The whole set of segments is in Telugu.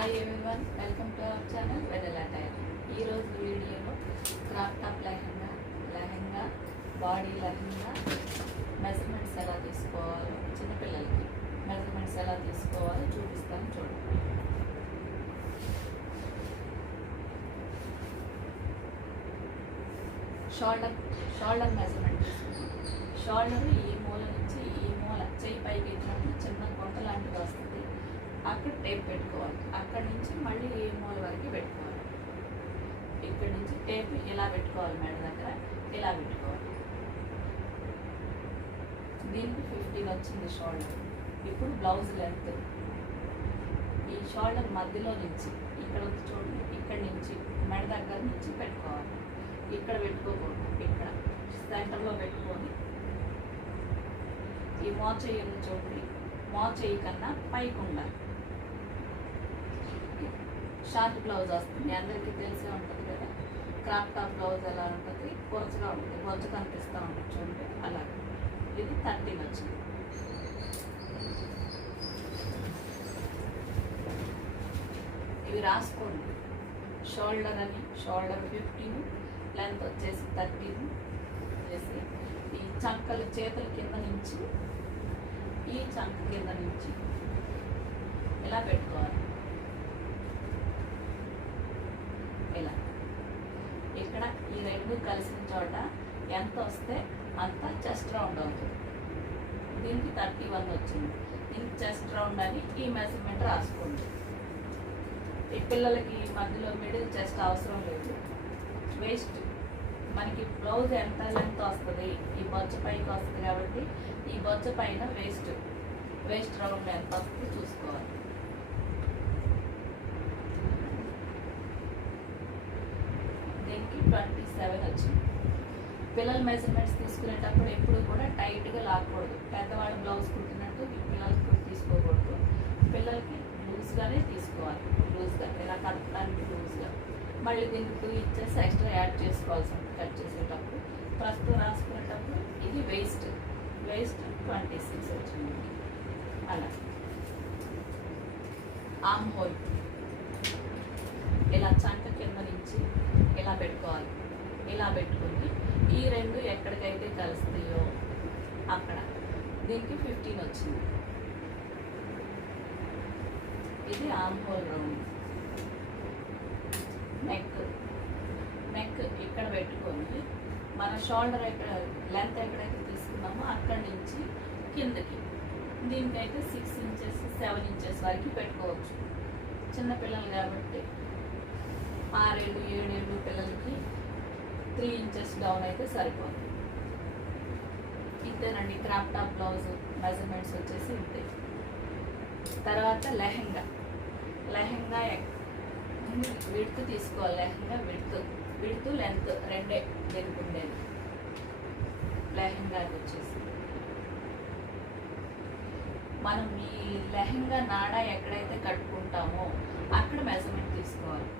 Hi everyone, welcome to our channel Vennela టైర్. ఈరోజు వీడియోలో crop top lehenga body lehenga measurements ఎలా తీసుకోవాలో, చిన్నపిల్లలకి మెజర్మెంట్స్ ఎలా తీసుకోవాలో చూపిస్తాను చూడండి. షోల్డర్ మెజర్మెంట్ తీసుకుంటాం. షోల్డర్ ఈ మూల నుంచి ఈ మూల చెయ్యి పైకి ఎత్తినప్పుడు చిన్న గుంట లాంటిది వస్తుంది. అక్కడ టేప్ పెట్టుకోవాలి. అక్కడి నుంచి మళ్ళీ ఏ మూల వరకు పెట్టుకోవాలి. ఇక్కడి నుంచి టేప్ ఇలా పెట్టుకోవాలి, మెడ దగ్గర ఇలా పెట్టుకోవాలి. దీనికి 15 వచ్చింది షోల్డర్. ఇప్పుడు బ్లౌజ్ లెంత్ ఈ షోల్డర్ మధ్యలో నుంచి ఇక్కడ చూడండి, ఇక్కడి నుంచి మెడ దగ్గర నుంచి పెట్టుకోవాలి. ఇక్కడ పెట్టుకోకూడదు, ఇక్కడ సెంటర్లో పెట్టుకొని ఈ మోచేయి చూడండి, మోచేయి కన్నా పైకి ఉండాలి. షార్ట్ బ్లౌజ్ వస్తుంది, మీ అందరికీ తెలిసే ఉంటుంది కదా. క్రాప్ టాప్ బ్లౌజ్ ఎలా ఉంటుంది, కొరచగా ఉంటుంది, బొజ్జ కనిపిస్తూ ఉంటుంది చూడండి, అలాగే. ఇది 13 వచ్చింది. ఇవి రాసుకోండి. షోల్డర్ 15, లెంత్ వచ్చేసి 13 చేసి ఈ చంకలు చేతుల కింద నుంచి ఈ చంక కింద నుంచి ఇలా పెట్టుకోవాలి. ఇలా ఇక్కడ ఈ రెండు కలిసిన చోట ఎంత వస్తే అంత చెస్ట్ రౌండ్ అవుతుంది. దీనికి 31 వచ్చింది. దీనికి చెస్ట్ రౌండ్ అని ఈ మెజర్మెంట్ రాసుకోండి. ఈ పిల్లలకి మధ్యలో మిడిల్ చెస్ట్ అవసరం లేదు. వేస్ట్ మనకి బ్లౌజ్ ఎంత లెంత్ వస్తుంది, ఈ బొచ్చ పైకి వస్తుంది కాబట్టి ఈ బొచ్చ పైన వేస్ట్ రౌండ్ ఎంత వస్తుంది చూసుకోవాలి. దీనికి 27 వచ్చింది. పిల్లల మెజర్మెంట్స్ తీసుకునేటప్పుడు ఎప్పుడు కూడా టైట్గా లాక్కూడదు. పెద్దవాళ్ళ బ్లౌజ్ కుట్టినట్టు పిల్లలకి తీసుకోకూడదు. పిల్లలకి లూజ్గానే తీసుకోవాలి. లూజ్గా ఇలా కట్టడానికి లూజ్గా. మళ్ళీ దీనికి 2 ఇంచెస్ ఎక్స్ట్రా యాడ్ చేసుకోవాల్సి ఉంటుంది కట్ చేసేటప్పుడు. ప్రస్తుతం రాసుకునేటప్పుడు ఇది వేస్ట్ 26 వచ్చింది. అలా ఆర్మ్ హోల్ ఇలా చంక కింద నుంచి ఇలా పెట్టుకోవాలి. ఇలా పెట్టుకుని ఈ రెండు ఎక్కడికైతే కలుస్తాయో అక్కడ దీనికి 15 వచ్చింది. ఇది ఆర్మ్ హోల్ రౌండ్. నెక్ ఇక్కడ పెట్టుకొని మన షోల్డర్ ఎక్కడ లెంత్ ఎక్కడైతే తీసుకున్నామో అక్కడి నుంచి కిందకి దీనికైతే 6 ఇంచెస్ 7 ఇంచెస్ వరకు పెట్టుకోవచ్చు. చిన్నపిల్లలు కాబట్టి 6 ఏళ్ళు 7 ఏళ్ళు పిల్లలకి 3 ఇంచెస్ డౌన్ అయితే సరిపోతుంది. ఇంతేనండి క్రాప్ టాప్ బ్లౌజ్ మెజర్మెంట్స్ వచ్చేసి ఇంతే. తర్వాత లెహంగా విడ్త్ తీసుకోవాలి. లెహంగా విడ్త్ లెంత్ రెండే దీనికి ఉండేది. లెహంగాకి వచ్చేసి మనం ఈ లెహంగా నాడా ఎక్కడైతే కట్టుకుంటామో అక్కడ మెజర్మెంట్ తీసుకోవాలి.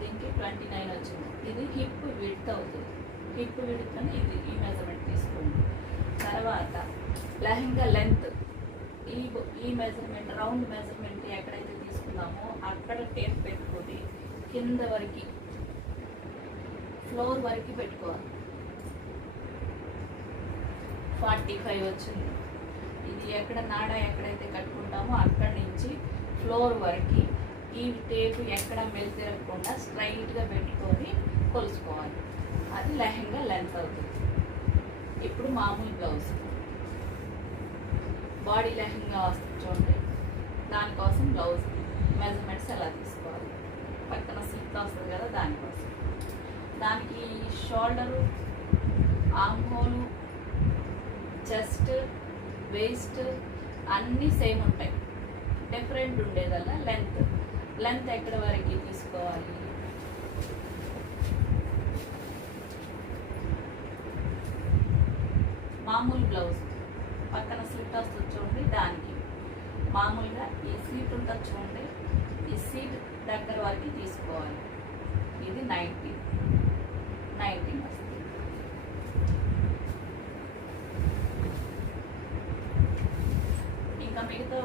దీనికి 29 వచ్చింది. ఇది హిప్ విడ్త్ అవుతుంది. హిప్ విడ్త్ అని ఈ మెజర్మెంట్ తీసుకోండి. తర్వాత లెహంగా లెంత్ ఈ మెజర్మెంట్ రౌండ్ మెజర్మెంట్ ఎక్కడైతే తీసుకున్నామో అక్కడ టేప్ పెట్టుకొని కింద వరకు ఫ్లోర్ వరకు పెట్టుకోవాలి. 45 వచ్చింది. ఇది ఎక్కడ నాడా ఎక్కడైతే కట్టుకుంటామో అక్కడి నుంచి ఫ్లోర్ వరకు ఈ టేప్ ఎక్కడ మెలితిరగకుండా స్ట్రైట్గా పెట్టుకొని కొలుసుకోవాలి. అది లెహంగా లెంత్ అవుతుంది. ఇప్పుడు మామూలు బ్లౌజ్ బాడీ లెహంగా వస్తుంది చూడండి, దానికోసం బ్లౌజ్ మెజర్మెంట్స్ ఎలా తీసుకోవాలి. పక్కన స్లిప్ వస్తుంది కదా, దానికోసం. దానికి shoulder, arm hole, chest, waste అన్నీ సేమ్ ఉంటాయి. డిఫరెంట్ ఉండేదల్లా లెంత్ ఎక్కడ వరకు తీసుకోవాలి. మామూలు బ్లౌజ్ పక్కన స్లిట్ వస్తుంది చూడండి, దానికి మామూలుగా ఈ సీట్ ఉంటుంది చూడండి, ఈ సీట్ దగ్గర వరకు తీసుకోవాలి. ఇది 19 వస్తుంది. మిగతా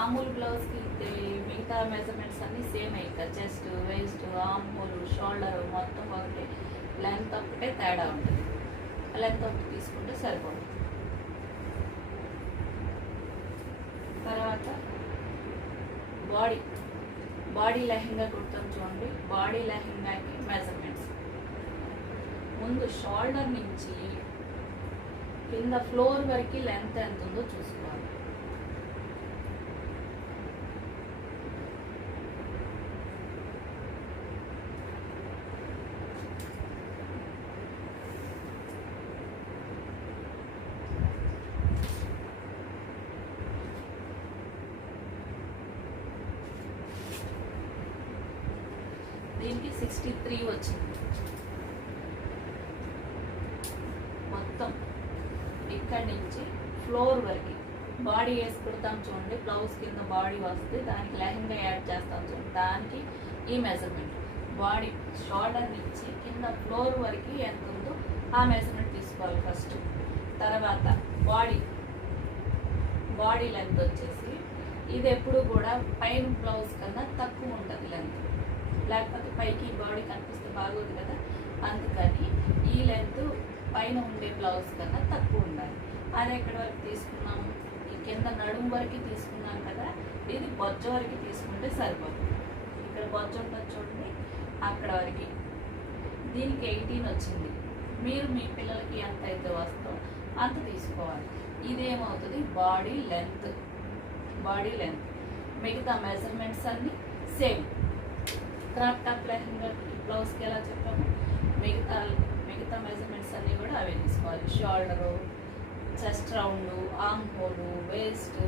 ఆమూల్ బ్లౌజ్కి మిగతా మెజర్మెంట్స్ అన్నీ సేమ్ ఇంకా chest, waste, arm whole, shoulder మొత్తం ఒకటి, లెంత్ ఒకటే తేడా ఉంటుంది. లెంత్ ఒకటి తీసుకుంటే సరిపోతుంది. తర్వాత బాడీ లెహంగా కుడతాం చూడండి. బాడీ లెహంగాకి మెజర్మెంట్స్ ముందు షోల్డర్ నుంచి కింద ఫ్లోర్ వరకు లెంత్ ఎంత ఉందో చూసుకోవాలి. దీనికి 63 వచ్చింది. మొత్తం ఇక్కడి నుంచి ఫ్లోర్ వరకు బాడీ వేసి కుడతాం చూడండి. బ్లౌజ్ కింద బాడీ వస్తే దానికి లెహంగా యాడ్ చేస్తాం చూడండి. దానికి ఈ మెజర్మెంట్ బాడీ షోల్డర్ నుంచి కింద ఫ్లోర్ వరకు ఎంత ఉందో ఆ మెజర్మెంట్ తీసుకోవాలి ఫస్ట్. తర్వాత బాడీ లెంత్ వచ్చేసి ఇది ఎప్పుడు కూడా పైన బ్లౌజ్ కన్నా తక్కువ ఉంటుంది లెంత్, లేకపోతే పైకి బాడీ కనిపిస్తే బాగోదు కదా. అందుకని ఈ లెంత్ పైన ఉండే బ్లౌజ్ కన్నా తక్కువ ఉండాలి. అది ఎక్కడి వరకు తీసుకున్నాము, ఈ కింద నడుము వరకు తీసుకున్నాం కదా, ఇది బొజ్జ వరకు తీసుకుంటే సరిపోతుంది. ఇక్కడ బొజ్జ ఉంటుంది చూడండి, అక్కడ వరకు. దీనికి 18 వచ్చింది. మీరు మీ పిల్లలకి ఎంత అయితే వస్తుందో అంత తీసుకోవాలి. ఇదేమవుతుంది బాడీ లెంత్. మిగతా మెజర్మెంట్స్ అన్నీ సేమ్. క్రాప్ టాప్ లెహంగా బ్లౌజ్కి ఎలా చెప్పాము, మిగతా మెజర్మెంట్స్ అన్నీ కూడా అవే తీసుకోవాలి. Shoulder, chest round, arm hole, waste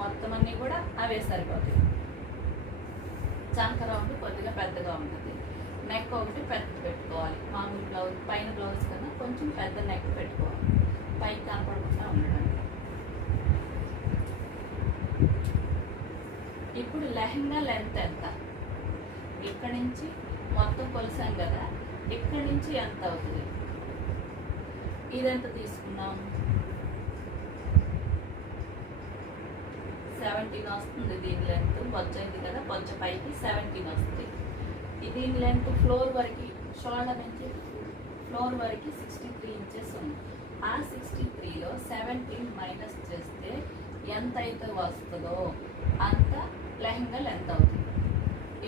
మొత్తం అన్నీ కూడా అవే సరిపోతాయి. చంక రౌండ్ కొద్దిగా పెద్దగా ఉంటుంది. నెక్ ఒకటి పెద్ద పెట్టుకోవాలి. మామూలు బ్లౌజ్ పైన బ్లౌజ్ కన్నా కొంచెం పెద్ద నెక్ పెట్టుకోవాలి, పైకి కనపడకుండా ఉండడానికి. ఇప్పుడు లెహంగా లెంత్ ఎంత, ఇక్కడి నుంచి మొత్తం కొలిసాం కదా, ఇక్కడి నుంచి ఎంత అవుతుంది, ఇదెంత తీసుకున్నాం, 17 వస్తుంది. దీని లెంత్ బొజ్జ అయింది కదా, బొజ్జ పైకి 17 వస్తుంది. దీని లెంత్ ఫ్లోర్ వరకు, షోల్డర్ నుంచి ఫ్లోర్ వరకు 63 ఇంచెస్ ఉంది. ఆ 63లో 17 మైనస్ చేస్తే ఎంత అయితే వస్తుందో అంత లెహంగా లెంత్ అవుతుంది.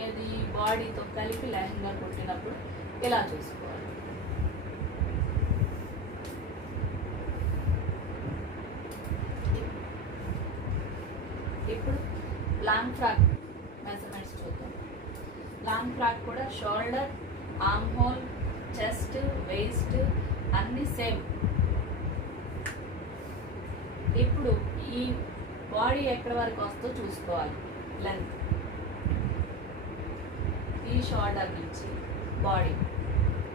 ఏది బాడీతో కలిపి లెహంగా కుట్టినప్పుడు ఇలా చూసుకోవాలి. ఇప్పుడు లాంగ్ ఫ్రాక్ మెజర్మెంట్స్ చూద్దాం. లాంగ్ ఫ్రాక్ కూడా shoulder, arm whole, chest, waste అన్నీ సేమ్. ఇప్పుడు ఈ బాడీ ఎక్కడి వరకు వస్తుందో చూసుకోవాలి లెంత్. ఈ షోల్డర్ నుంచి బాడీ,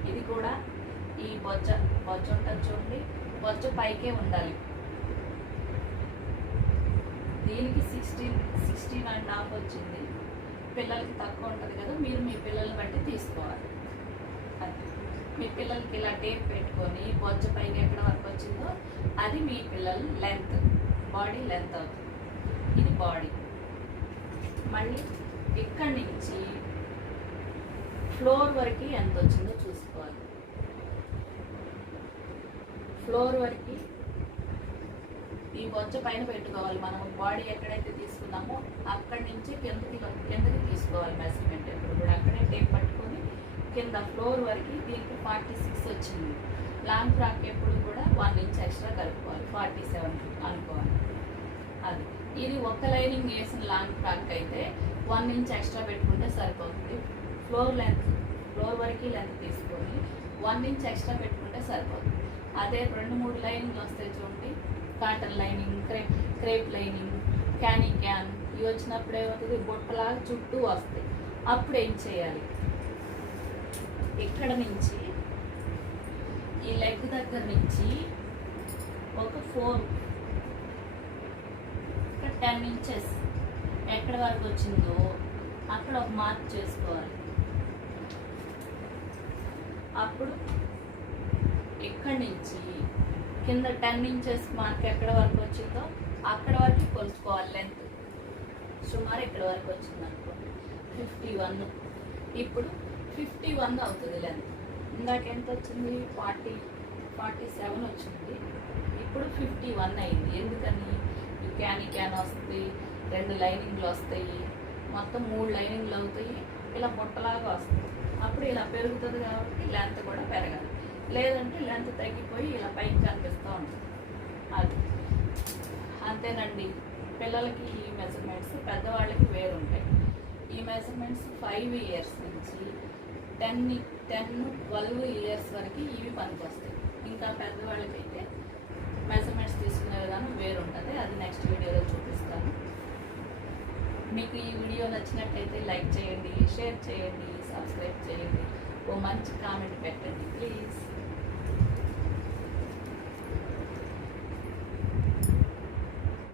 ఇది కూడా ఈ బొజ్జ ఉంటుంది చూడండి, బొజ్జ పైకే ఉండాలి. దీనికి 16.5 వచ్చింది. పిల్లలకి తక్కువ ఉంటుంది కదా, మీరు మీ పిల్లల్ని బట్టి తీసుకోవాలి. అది మీ పిల్లలకి ఇలా టేప్ పెట్టుకొని బొజ్జ పైకి ఎక్కడ వరకు వచ్చిందో అది మీ పిల్లల లెంత్, బాడీ లెంత్ అవుతుంది. ఇది బాడీ. మళ్ళీ ఇక్కడి నుంచి ఫ్లోర్ వరకు ఎంత వచ్చిందో చూసుకోవాలి. ఫ్లోర్ వరకు ఈ బొజ్జ పైన పెట్టుకోవాలి. మనం బాడీ ఎక్కడైతే తీసుకున్నామో అక్కడి నుంచి కిందకి తీసుకోవాలి మెజర్మెంట్. ఎప్పుడు కూడా అక్కడే టేప్ పట్టుకొని కింద ఫ్లోర్ వరకు. దీనికి 46 వచ్చింది. లాంగ్ ఫ్రాక్ ఎప్పుడు కూడా 1 ఇంచ్ ఎక్స్ట్రా కలుపుకోవాలి, 47 అనుకోవాలి. అది ఇది ఒక్క లైనింగ్ వేసిన లాంగ్ ఫ్రాక్ అయితే 1 ఇంచ్ ఎక్స్ట్రా పెట్టుకుంటే సరిపోతుంది. ఫ్లోర్ వరకు లెంత్ తీసుకొని 1 ఇంచ్ ఎక్స్ట్రా పెట్టుకుంటే సరిపోతుంది. అదే 2-3 లైనింగ్లు వస్తాయి చూడండి, cotton lining, crepe lining, can ఇవి వచ్చినప్పుడు ఏమవుతుంది, బొట్టలాగా చుట్టూ వస్తాయి. అప్పుడు ఏం చేయాలి, ఇక్కడ నుంచి ఈ లెగ్ దగ్గర నుంచి ఒక 10 ఇంచెస్ ఎక్కడ వరకు వచ్చిందో అక్కడ ఒక మార్క్ చేసుకోవాలి. అప్పుడు ఇక్కడి నుంచి కింద 10 ఇంచెస్ మార్క్ ఎక్కడ వరకు వచ్చిందో అక్కడ వరకు కొలుచుకోవాలి లెంత్. సుమారు ఇక్కడ వరకు వచ్చింది అనుకోండి 51. ఇప్పుడు 51 అవుతుంది లెంత్. ఇందాక ఎంత వచ్చింది? 47 వచ్చింది. ఇప్పుడు 51 అయింది. ఎందుకని? ఈ క్యాన్ వస్తుంది, 2 లైనింగ్లు వస్తాయి, మొత్తం 3 లైనింగ్లు అవుతాయి, ఇలా బుట్టలాగా వస్తుంది. అప్పుడు ఇలా పెరుగుతుంది కాబట్టి లెంత్ కూడా పెరగాలి. లేదంటే లెంత్ తగ్గిపోయి ఇలా పైకి కనిపిస్తూ ఉంటుంది. అది అంతేనండి. పిల్లలకి ఈ మెజర్మెంట్స్, పెద్దవాళ్ళకి వేరు ఉంటాయి. ఈ మెజర్మెంట్స్ 5 ఇయర్స్ నుంచి 10-12 ఇయర్స్ వరకు ఇవి పనికొస్తాయి. ఇంకా పెద్దవాళ్ళకైతే మెజర్మెంట్స్ తీసుకునే విధానం వేరు ఉంటుంది. అది నెక్స్ట్ వీడియోలో చూపిస్తాను. మీకు ఈ వీడియో నచ్చినట్టయితే లైక్ చేయండి, షేర్ చేయండి, సబ్స్క్రైబ్ చేయండి, ఓ మంచి కామెంట్ పెట్టండి ప్లీజ్.